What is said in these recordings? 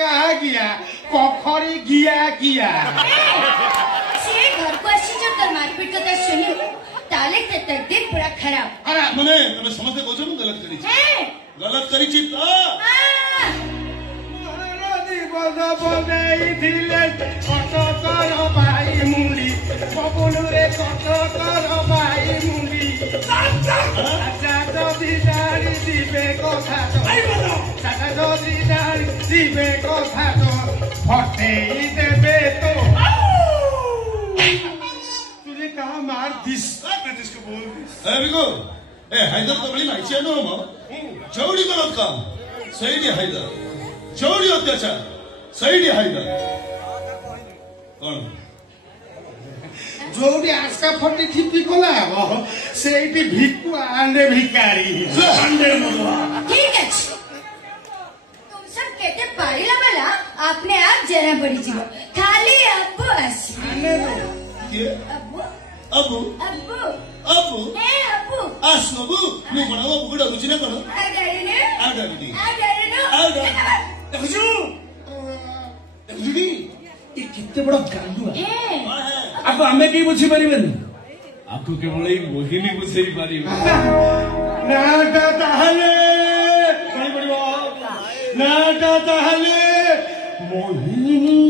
कहा गया कखरी गिया गिया से घर को अच्छी जो तर मारपीट करता सुनी ताले ते तकदीर पूरा खराब अरे मने तुम समझते को जो गलत करी गलत करी छी तो नदी बजा बजाई दिले कटकर भाई मुंडी पवन रे कटकर भाई मुंडी आजा जदी दाड़ी दिबे कथा तो आजा जदी दाड़ी दिबे कथा तो फटेई देबे तो तुझे कहा मार दिस ब्रिटिश को बोल दिस ए बिको ए हैदर तो बड़ी माहिती नो म चौड़ी करत काम सही हैदर चौड़ी अत्याचार सही हैदर कौन जोड़ी आस्का फटी थिपी कोला हो सेठी भिक्कु आंदे भिकारी आंदे मगवा ठीक है तुम सब कहते पारिला वाला आपने आप जरा बड़ी जीव खाली अब्बू आसी के अब्बू अबू अब्बू अबू ए अब्बू आसनबू नु बनाओ बुगड़ा बुझने करो आ डरे ने आ डरे दी आ डरे नो आ डरे देखजू देखजुडी ये कितने बड़ा गांडू है ए अब हमें की बुझी परिबन आपको केवल एक मोहिनी बुझी परिबन नाटा ताहले बड़ी बड़ी नाटा ताहले मोहिनी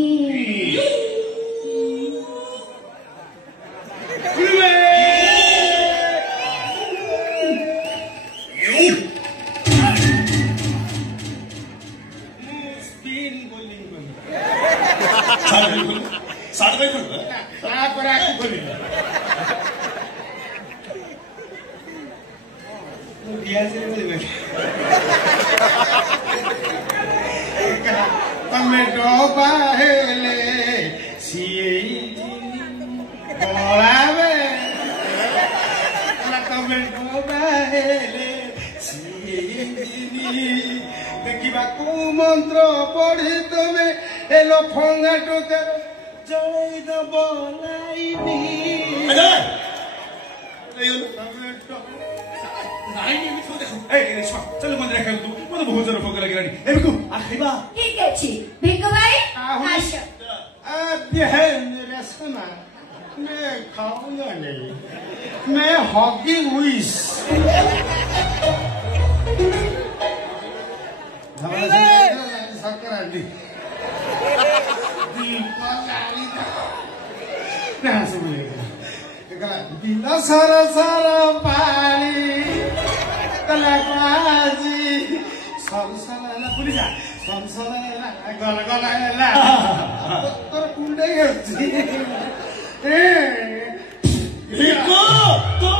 साथ में खोल साथ पर आके खोली दिया से बोले तमें डोबा हेले सीए बोलावे तमें डोबा हेले सीए देखिबा को मंत्र पढ़ी तमे एलो फंगा टोका जळै द बोलाइनी अरे नहीं नहीं तो देखो ए चल मंदिर खाऊ तू मते बहुत जरा भोक लागिलानी ए बिकु आ खाइबा ठीक है छी भिक्कु भाई आशा बहन रसना मैं खाऊंगा नहीं मैं हॉकी हुईस सकराली बिना सारा सारा पानी कला पाजी सरसरा पुलिस सरसरा गल गला तोर कुंडे गछि ए बिको तो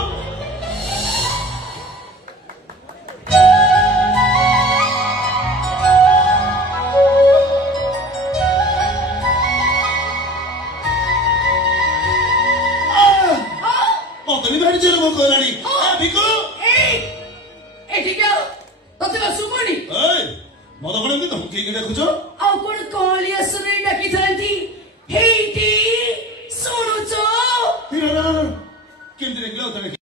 तनी बैठ चलो वो कोलानी ए बिको ए ठीक है तो सुमनी ए मद बने तो हम के देखुछो